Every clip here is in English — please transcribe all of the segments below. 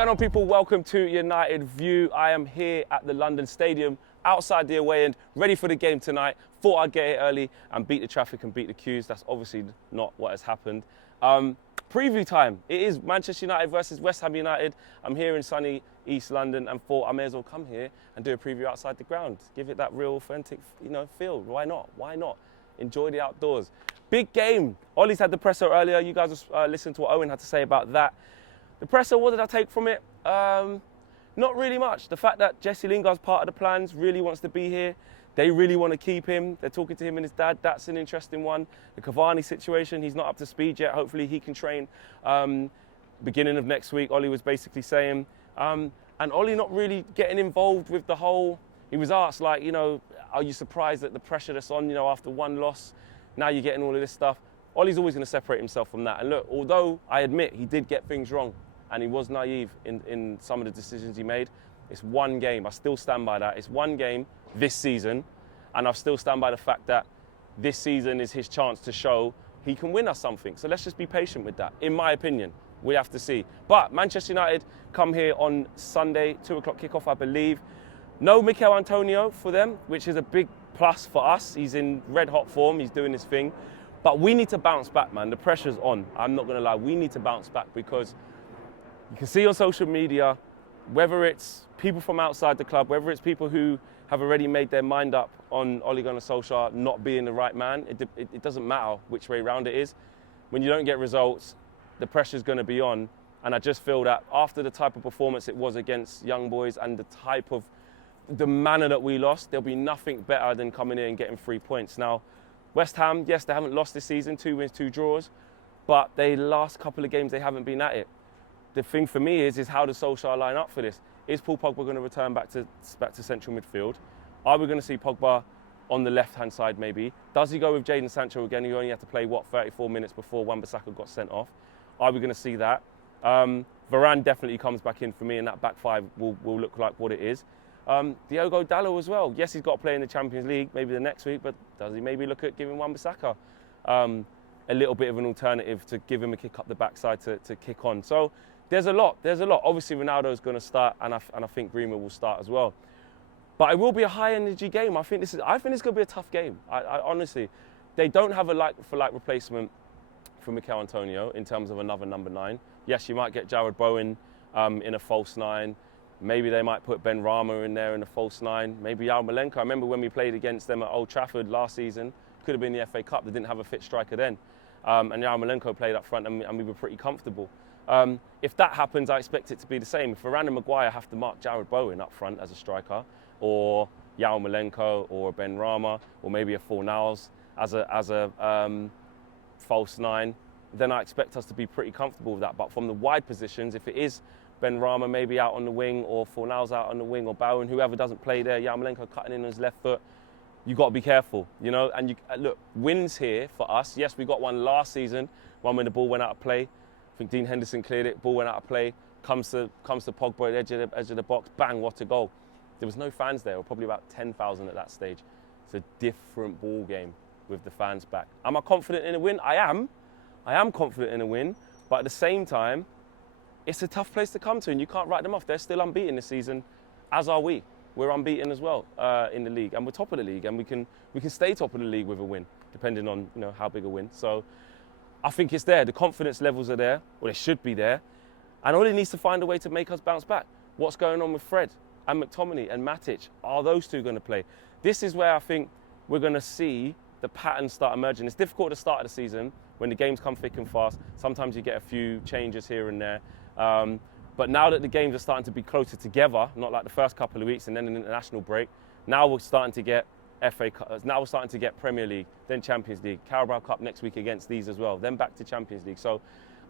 going on, people? Welcome to United View. I am here at the London Stadium, outside the away end, ready for the game tonight. Thought I'd get here early and beat the traffic and beat the queues. That's obviously not what has happened. Preview time. It is Manchester United versus West Ham United. I'm here in sunny East London and thought I may as well come here and do a preview outside the ground. Give it that real authentic, feel. Why not? Why not? Enjoy the outdoors. Big game. Ollie's had the presser earlier. You guys listened to what Owen had to say about that. The presser, what did I take from it? Not really much. The fact that Jesse Lingard's part of the plans, really wants to be here. They really want to keep him. They're talking to him and his dad. That's an interesting one. The Cavani situation, he's not up to speed yet. Hopefully he can train beginning of next week, Ollie was basically saying. And Ollie not really getting involved with the whole, he was asked, like, are you surprised at the pressure that's on, after one loss? Now you're getting all of this stuff. Ollie's always going to separate himself from that. And look, although I admit he did get things wrong and he was naive in some of the decisions he made, it's one game. I still stand by that. It's one game this season, and I still stand by the fact that this season is his chance to show he can win us something. So let's just be patient with that, in my opinion. We have to see. But Manchester United come here on Sunday, 2 o'clock kickoff, I believe. No Mikel Antonio for them, which is a big plus for us. He's in red-hot form. He's doing his thing. But we need to bounce back, man. The pressure's on. I'm not going to lie. We need to bounce back because you can see on social media, whether it's people from outside the club, whether it's people who have already made their mind up on Ole Gunnar Solskjaer not being the right man, it doesn't matter which way round it is. When you don't get results, the pressure's going to be on. And I just feel that after the type of performance it was against young boys and the manner that we lost, there'll be nothing better than coming in and getting 3 points. Now, West Ham, yes, they haven't lost this season, 2 wins, 2 draws, but the last couple of games they haven't been at it. The thing for me is how does Solskjaer line up for this? Is Paul Pogba going to return back to central midfield? Are we going to see Pogba on the left-hand side maybe? Does he go with Sancho again? He only had to play, 34 minutes before Wan-Bissaka got sent off. Are we going to see that? Varane definitely comes back in for me, and that back five will look like what it is. Diogo Dalot as well. Yes, he's got to play in the Champions League maybe the next week, but does he maybe look at giving Wan-Bissaka a little bit of an alternative to give him a kick up the backside to kick on? So there's a lot. Obviously, Ronaldo's going to start, and I think Greenwood will start as well. But it will be a high-energy game. I think it's going to be a tough game. I honestly, they don't have a like-for-like replacement for Mikel Antonio in terms of another number 9. Yes, you might get Jared Bowen in a false 9. Maybe they might put Ben Rama in there in a false 9. Maybe Yarmolenko. I remember when we played against them at Old Trafford last season. Could have been the FA Cup. They didn't have a fit striker then. And Yarmolenko played up front and we were pretty comfortable. If that happens, I expect it to be the same. If Varane and Maguire have to mark Jared Bowen up front as a striker, or Yarmolenko or Ben Rama, or maybe a Fornals as a false 9, then I expect us to be pretty comfortable with that. But from the wide positions, if it is Ben Rama maybe out on the wing, or Fornals out on the wing, or Bowen, whoever doesn't play there, Yarmolenko cutting in on his left foot, you got to be careful, And look, wins here for us. Yes, we got one last season, one when the ball went out of play. I think Dean Henderson cleared it, ball went out of play, comes to Pogba at the edge of the box, bang, what a goal. There was no fans there, or probably about 10,000 at that stage. It's a different ball game with the fans back. Am I confident in a win? I am confident in a win, but at the same time, it's a tough place to come to, and you can't write them off. They're still unbeaten this season, as are we. We're unbeaten as well in the league, and we're top of the league, and we can stay top of the league with a win, depending on how big a win. So I think it's there. The confidence levels are there, or they should be there, and Ole needs to find a way to make us bounce back. What's going on with Fred and McTominay and Matic? Are those two going to play? This is where I think we're going to see the patterns start emerging. It's difficult at the start of the season when the games come thick and fast. Sometimes you get a few changes here and there. But now that the games are starting to be closer together, not like the first couple of weeks and then an international break, now we're starting to get FA Cup, now we're starting to get Premier League, then Champions League, Carabao Cup next week against these as well, then back to Champions League. So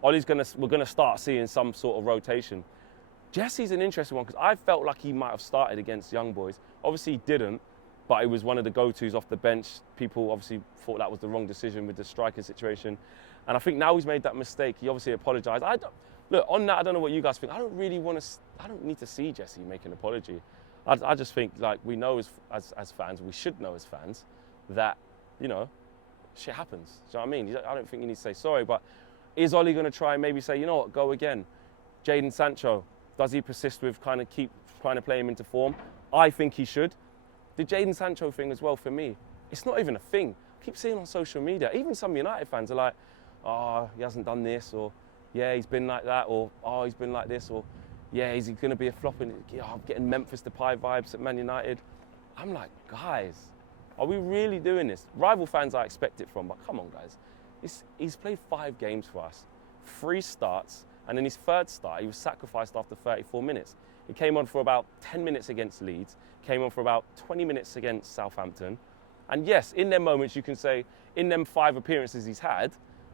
we're going to start seeing some sort of rotation. Jesse's an interesting one because I felt like he might have started against young boys. Obviously he didn't, but he was one of the go-tos off the bench. People obviously thought that was the wrong decision with the striker situation. And I think now he's made that mistake. He obviously apologised. Look, on that, I don't know what you guys think. I don't need to see Jesse make an apology. I just think, like, we know as fans, we should know as fans, that, shit happens. Do you know what I mean? I don't think you need to say sorry, but is Ole going to try and maybe say, you know what, go again? Jadon Sancho, Does he persist with kind of keep trying to play him into form? I think he should. The Jadon Sancho thing as well, for me, it's not even a thing. I keep seeing on social media, even some United fans are like, oh, he hasn't done this, or yeah, he's been like that, or oh, he's been like this, or yeah, is he going to be a flop? And I'm getting Memphis Depay vibes at Man United. I'm like, guys, are we really doing this? Rival fans I expect it from, but come on, guys. He's played 5 games for us, 3 starts, and in his 3rd start, he was sacrificed after 34 minutes. He came on for about 10 minutes against Leeds, came on for about 20 minutes against Southampton. And yes, in them moments, you can say, in them 5 appearances he's had,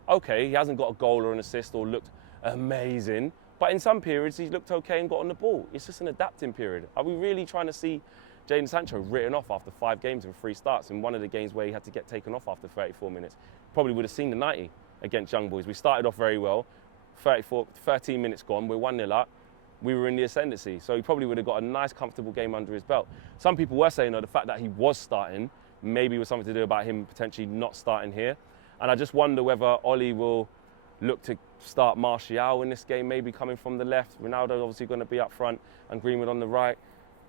okay, he hasn't got a goal or an assist or looked amazing, but in some periods, he's looked okay and got on the ball. It's just an adapting period. Are we really trying to see Jadon Sancho written off after 5 games and 3 starts in one of the games where he had to get taken off after 34 minutes? Probably would have seen the 90 against Young Boys. We started off very well, 13 minutes gone, we're 1-0 up. We were in the ascendancy, so he probably would have got a nice, comfortable game under his belt. Some people were saying, though, the fact that he was starting maybe was something to do about him potentially not starting here. And I just wonder whether Oli will look to start Martial in this game, maybe coming from the left. Ronaldo obviously going to be up front and Greenwood on the right.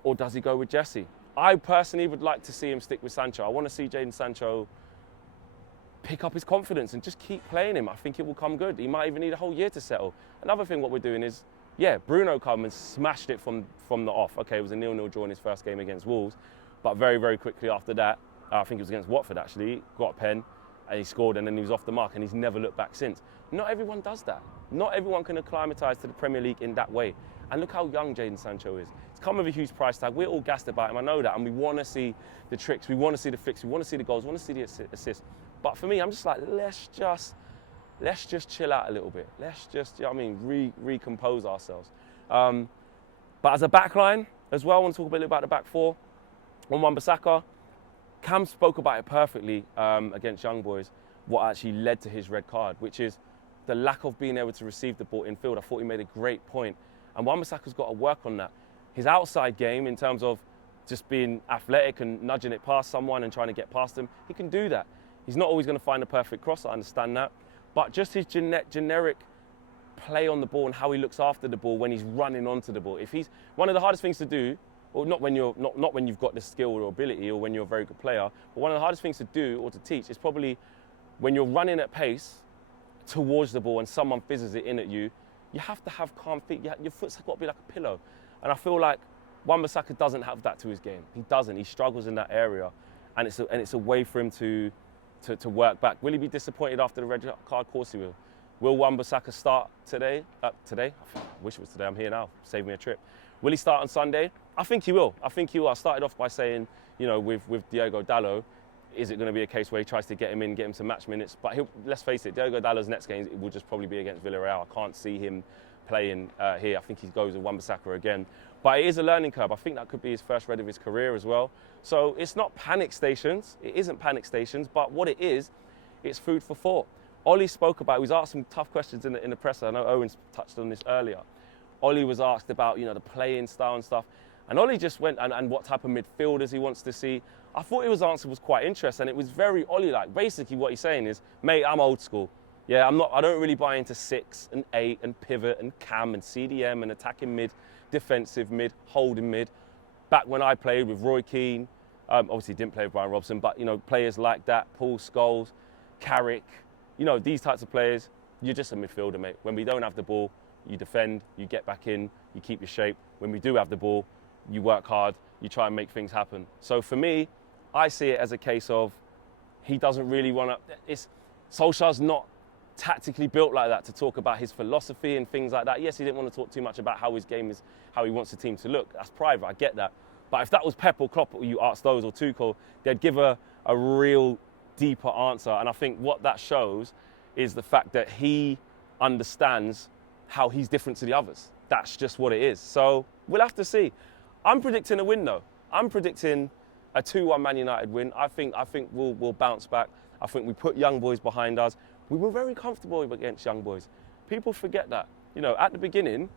Or does he go with Jesse? I personally would like to see him stick with Sancho. I want to see Jadon Sancho pick up his confidence and just keep playing him. I think it will come good. He might even need a whole year to settle. Another thing what we're doing is, yeah, Bruno come and smashed it from the off. Okay, it was a 0-0 draw in his first game against Wolves, but very, very quickly after that, I think it was against Watford actually, got a pen and he scored and then he was off the mark and he's never looked back since. Not everyone does that. Not everyone can acclimatise to the Premier League in that way. And look how young Jadon Sancho is. It's come with a huge price tag. We're all gassed about him, I know that, and we want to see the tricks, we want to see the flicks, we want to see the goals, we want to see the assists. But for me, I'm just like, let's just chill out a little bit. Let's just, you know what I mean, recompose ourselves. But as a backline as well, I want to talk a bit about the back 4. On Wan-Bissaka, Cam spoke about it perfectly against Young Boys, what actually led to his red card, which is the lack of being able to receive the ball in field. I thought he made a great point. And Wan-Bissaka's got to work on that. His outside game, in terms of just being athletic and nudging it past someone and trying to get past them, he can do that. He's not always going to find the perfect cross, I understand that. But just his generic play on the ball and how he looks after the ball when he's running onto the ball. If he's one of the hardest things to do, or not when you've got the skill or ability or when you're a very good player, but one of the hardest things to do or to teach is probably when you're running at pace towards the ball and someone fizzes it in at you, you have to have calm feet. Your foot's got to be like a pillow. And I feel like Wan-Bissaka doesn't have that to his game. He doesn't. He struggles in that area, and it's a way for him to work back. Will he be disappointed after the red card? Of course he will. Will Wan-Bissaka start today? Today? I wish it was today. I'm here now. Save me a trip. Will he start on Sunday? I think he will. I think he will. I started off by saying, you know, with Diogo Dalot, is it going to be a case where he tries to get him in, get him some match minutes? But let's face it, Diogo Dalot's next game will just probably be against Villarreal. I can't see him playing here. I think he goes with Wan-Bissaka again. But it is a learning curve. I think that could be his first red of his career as well. So it's not panic stations. It isn't panic stations. But what it is, it's food for thought. Oli spoke about, he was asked some tough questions in the presser. I know Owen's touched on this earlier. Oli was asked about, you know, the playing style and stuff. And Oli just went and what type of midfielders he wants to see. I thought his answer was quite interesting. It was very Oli-like. Basically what he's saying is, mate, I'm old school. Yeah, I don't really buy into 6 and 8 and pivot and cam and CDM and attacking mid, defensive mid, holding mid. Back when I played with Roy Keane, obviously didn't play with Brian Robson, but, you know, players like that, Paul Scholes, Carrick, you know, these types of players, you're just a midfielder, mate. When we don't have the ball, you defend, you get back in, you keep your shape. When we do have the ball, you work hard, you try and make things happen. So for me, I see it as a case of he doesn't really want to. Solskjaer's not tactically built like that to talk about his philosophy and things like that. Yes, he didn't want to talk too much about how his game is, how he wants the team to look. That's private, I get that. But if that was Pep or Klopp, or you asked those, or Tuchel, they'd give a real deeper answer. And I think what that shows is the fact that he understands how he's different to the others. That's just what it is. So we'll have to see. I'm predicting a win, though. I'm predicting a 2-1 Man United win. I think we'll bounce back. I think we put Young Boys behind us. We were very comfortable against Young Boys. People forget that. You know, at the beginning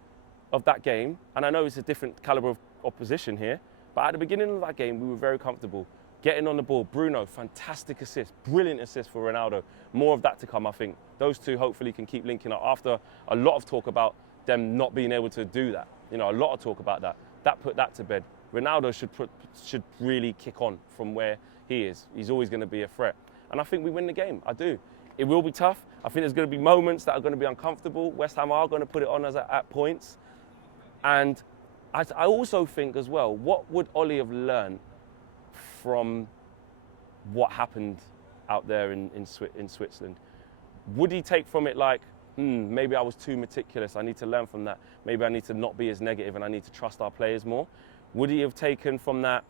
of that game, and I know it's a different calibre of opposition here, but at the beginning of that game, we were very comfortable. Getting on the ball, Bruno, fantastic assist, brilliant assist for Ronaldo. More of that to come, I think. Those two hopefully can keep linking up after a lot of talk about them not being able to do that. You know, a lot of talk about that. That put that to bed. Ronaldo should really kick on from where he is. He's always going to be a threat. And I think we win the game. I do. It will be tough. I think there's going to be moments that are going to be uncomfortable. West Ham are going to put it on us at points. And I also think as well, what would Ollie have learned from what happened out there in Switzerland? Would he take from it like, maybe I was too meticulous, I need to learn from that. Maybe I need to not be as negative and I need to trust our players more? Would he have taken from that,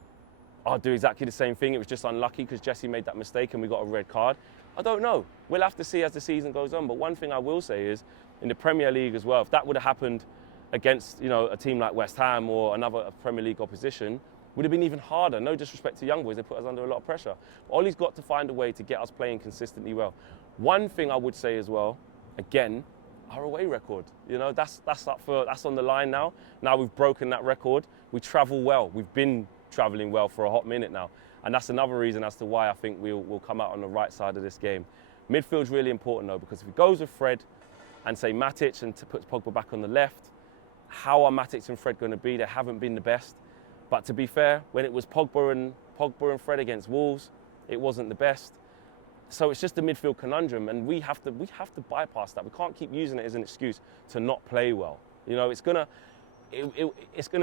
I'll do exactly the same thing, it was just unlucky because Jesse made that mistake and we got a red card? I don't know. We'll have to see as the season goes on. But one thing I will say is, in the Premier League as well, if that would have happened against, you know, a team like West Ham or another Premier League opposition, would have been even harder. No disrespect to young boys, they put us under a lot of pressure. But Ollie's got to find a way to get us playing consistently well. One thing I would say as well, again, our away record. You know, that's on the line now. Now we've broken that record. We travel well. We've been travelling well for a hot minute now. And that's another reason as to why I think we'll come out on the right side of this game. Midfield's really important though, because if it goes with Fred and say Matic and puts Pogba back on the left, how are Matic and Fred going to be? They haven't been the best. But to be fair, when it was Pogba and Fred against Wolves, it wasn't the best. So it's just a midfield conundrum, and we have to bypass that. We can't keep using it as an excuse to not play well. You know, it's gonna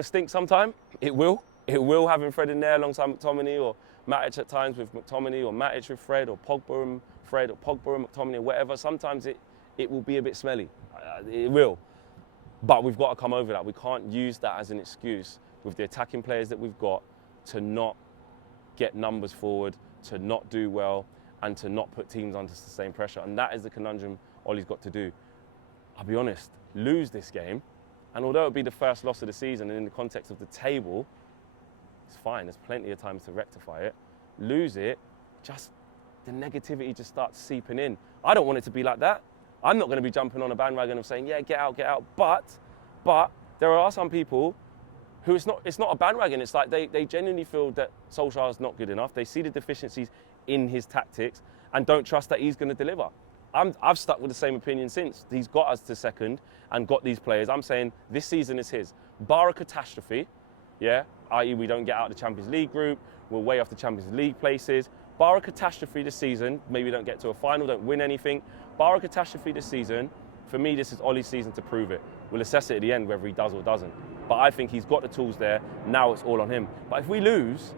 stink sometime. It will. It will, having Fred in there alongside McTominay, or Matic at times with McTominay, or Matic with Fred, or Pogba and Fred, or Pogba and McTominay, or whatever. Sometimes it will be a bit smelly. It will. But we've got to come over that. We can't use that as an excuse with the attacking players that we've got to not get numbers forward, to not do well, and to not put teams under sustained pressure. And that is the conundrum Ollie's got to do. I'll be honest, lose this game, and although it'll be the first loss of the season, and in the context of the table, it's fine, there's plenty of time to rectify it. Lose it, just the negativity just starts seeping in. I don't want it to be like that. I'm not going to be jumping on a bandwagon of saying, yeah, get out. But there are some people who it's not a bandwagon. It's like they genuinely feel that Solskjaer is not good enough. They see the deficiencies in his tactics and don't trust that he's going to deliver. I've stuck with the same opinion since. He's got us to second and got these players. I'm saying this season is his. Bar a catastrophe, yeah, i.e. we don't get out of the Champions League group, we're way off the Champions League places. Bar a catastrophe this season, maybe we don't get to a final, don't win anything. Bar a catastrophe this season, for me this is Ollie's season to prove it. We'll assess it at the end whether he does or doesn't. But I think he's got the tools there, now it's all on him. But if we lose,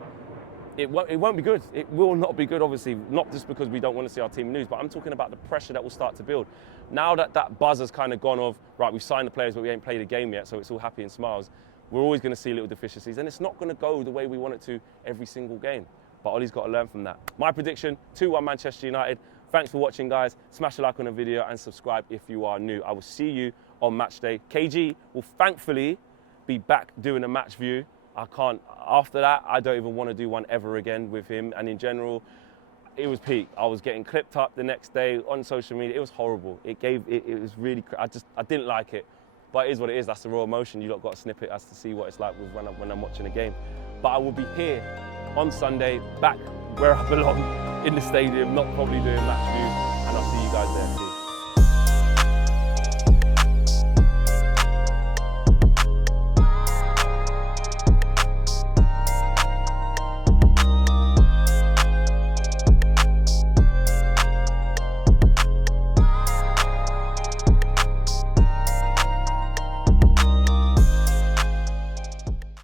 it won't be good. It will not be good, obviously, not just because we don't want to see our team lose, but I'm talking about the pressure that will start to build. Now that buzz has kind of gone of, right, we've signed the players, but we ain't played a game yet, so it's all happy and smiles, we're always going to see little deficiencies, and it's not going to go the way we want it to every single game. But Ollie's got to learn from that. My prediction, 2-1 Manchester United. Thanks for watching, guys. Smash a like on the video and subscribe if you are new. I will see you on match day. KG will thankfully be back doing a match view. After that, I don't even want to do one ever again with him. And in general, it was peak. I was getting clipped up the next day on social media. It was horrible. It was really, I didn't like it. But it is what it is. That's the raw emotion. You lot got to snip it as to see what it's like when I'm watching a game. But I will be here on Sunday, back where I belong, in the stadium, not probably doing match view. And I'll see you guys there.